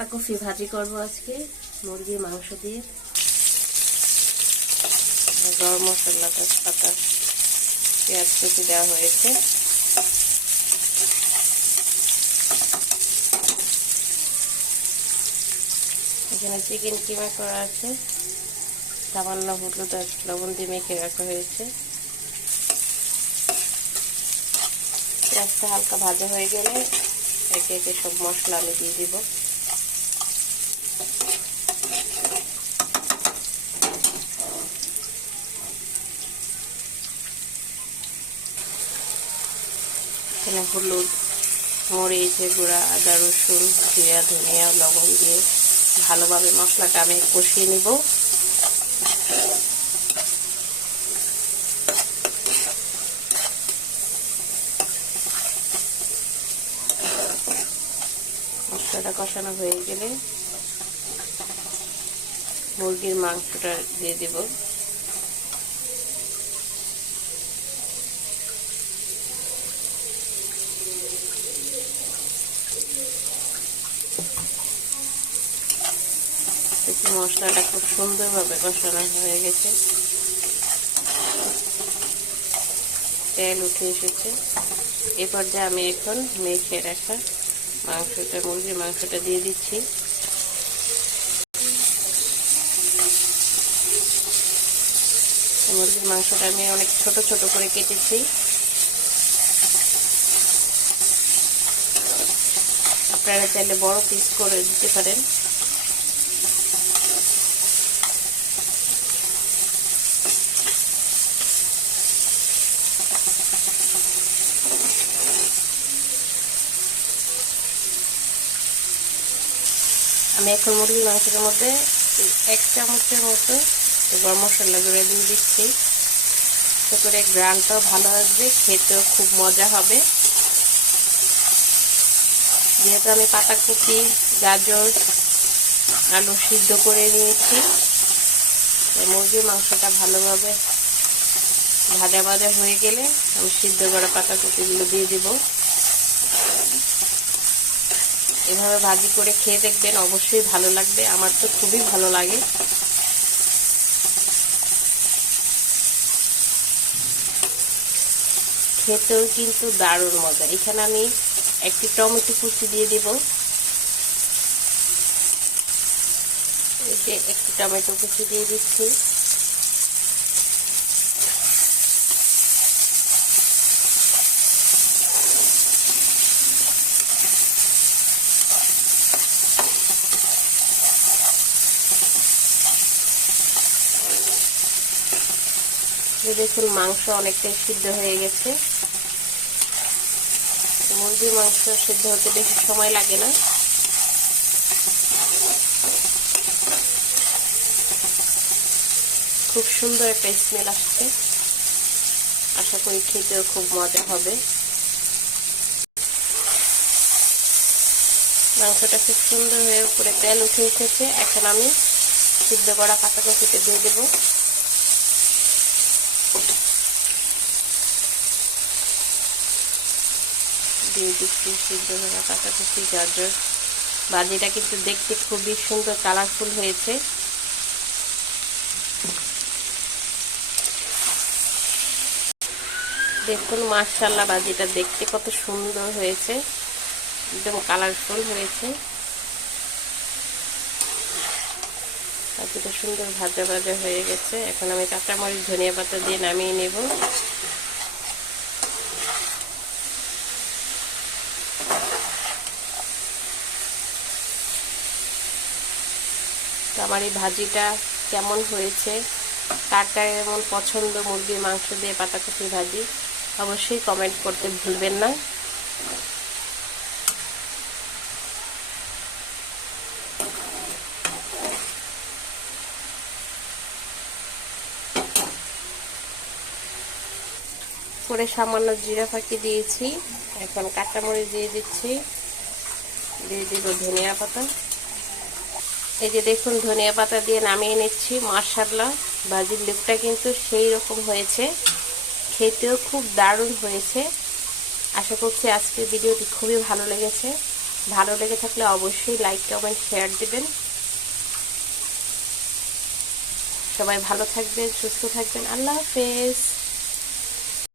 পাতাকপি ভাজি করব আজকে মুরগির মাংস দিয়ে। গরম মশলা, তেজপাতা, পেঁয়াজ কুচি দেওয়া হয়েছে। এখানে চিকেন কিমা করা আছে, সামান্য হলুদ আর লবণ দিয়ে মেখে রাখা হয়েছে। পেঁয়াজটা হালকা ভাজা হয়ে গেলে একে একে সব মশলা আমি দিয়ে দিব। এখানে হলুদ, মরিচ গুঁড়া, আদা, রসুন, জিরা, ধনিয়া, লবণ দিয়ে ভালোভাবে মশলাটা আমি কষিয়ে নিব। মশলাটা কষানো হয়ে গেলে মুরগির মাংসটা দিয়ে দিব। মশলাটা খুব সুন্দরভাবে কষানো হয়ে গেছে, তেল উঠে এসেছে। এ পর্যায়ে আমি এখন মেখে রাখা মাংসটা, মুরগির মাংসটা দিয়ে দিচ্ছি। মুরগির মাংসটা আমি অনেক ছোট ছোট করে কেটেছি। আপনারা চাইলে বড় পিস করে দিতে পারেন। আমি এখন মুরগির মাংসের মধ্যে 1 চামচের মতো গরম মশলা গুঁড়ো দিয়ে দিচ্ছি। এতে করে গ্রানটাও ভালো আসবে, খেতেও খুব মজা হবে। যেহেতু আমি পাতাকপি, গাজর, আলু সিদ্ধ করে নিয়েছি, মুরগির মাংসটা ভালোভাবে ভাজা ভাজা হয়ে গেলে আমি সিদ্ধ করা পাতাকপিগুলো দিয়ে দিব। এভাবে ভাজি করে খেয়ে দেখবেন, অবশ্যই ভালো লাগবে। আমার তো খুবই ভালো লাগে। খেতেও কিন্তু দারুণ মজা। এখানে আমি একটি টমেটো কুচি দিয়ে দিব। এই যে একটি টমেটো কুচি দিয়ে দিচ্ছি। দেখুন মাংস অনেকটাই সিদ্ধ হয়ে গেছে। মুরগির মাংস সিদ্ধ হতে বেশি সময় লাগে না। খুব সুন্দর একটা স্মেল আসছে। আশা করি খেতেও খুব মজা হবে। মাংসটা খুব সুন্দর হয়ে উপরে তেল উঠে এসেছে। এখন আমি সিদ্ধ করা পাতাকপিতে দিয়ে দেব। দিয়ে দিচ্ছি সিদ্ধ করা পাতাকপি, গাজর। ভাজিটা কিন্তু দেখতে খুবই সুন্দর কালারফুল হয়েছে। দেখুন মাশাআল্লাহ, ভাজিটা দেখতে কত সুন্দর হয়েছে, একদম কালারফুল হয়েছে। ভাজিটা সুন্দর ভাজা ভাজা হয়ে গেছে। এখন আমি কাঁচামরিচ, ধনিয়া পাতা দিয়ে নামিয়ে নেব। আমার এই ভাজিটা কেমন হয়েছে, কার কার এমন পছন্দ মুরগির মাংস দিয়ে পাতাকপি ভাজি, অবশ্যই কমেন্ট করতে ভুলবেন না। পরে সামান্য জিরা ফাঁকি দিয়েছি। এখন কাঁচামরিচ দিয়ে দিচ্ছি, দিয়ে দিব ধনিয়া পাতা। এই যে দেখুন ধনিয়া পাতা দিয়ে নামিয়ে নিচ্ছি। মাশাআল্লাহ, ভাজির লুকটা কিন্তু সেই রকম হয়েছে, খেতেও খুব দারুণ হয়েছে। আশা করছি আজকের ভিডিওটি খুবই ভালো লেগেছে। ভালো লেগে থাকলে অবশ্যই লাইক কমেন্ট শেয়ার দিবেন। সবাই ভালো থাকবেন, সুস্থ থাকবেন। আল্লাহ হাফেজ।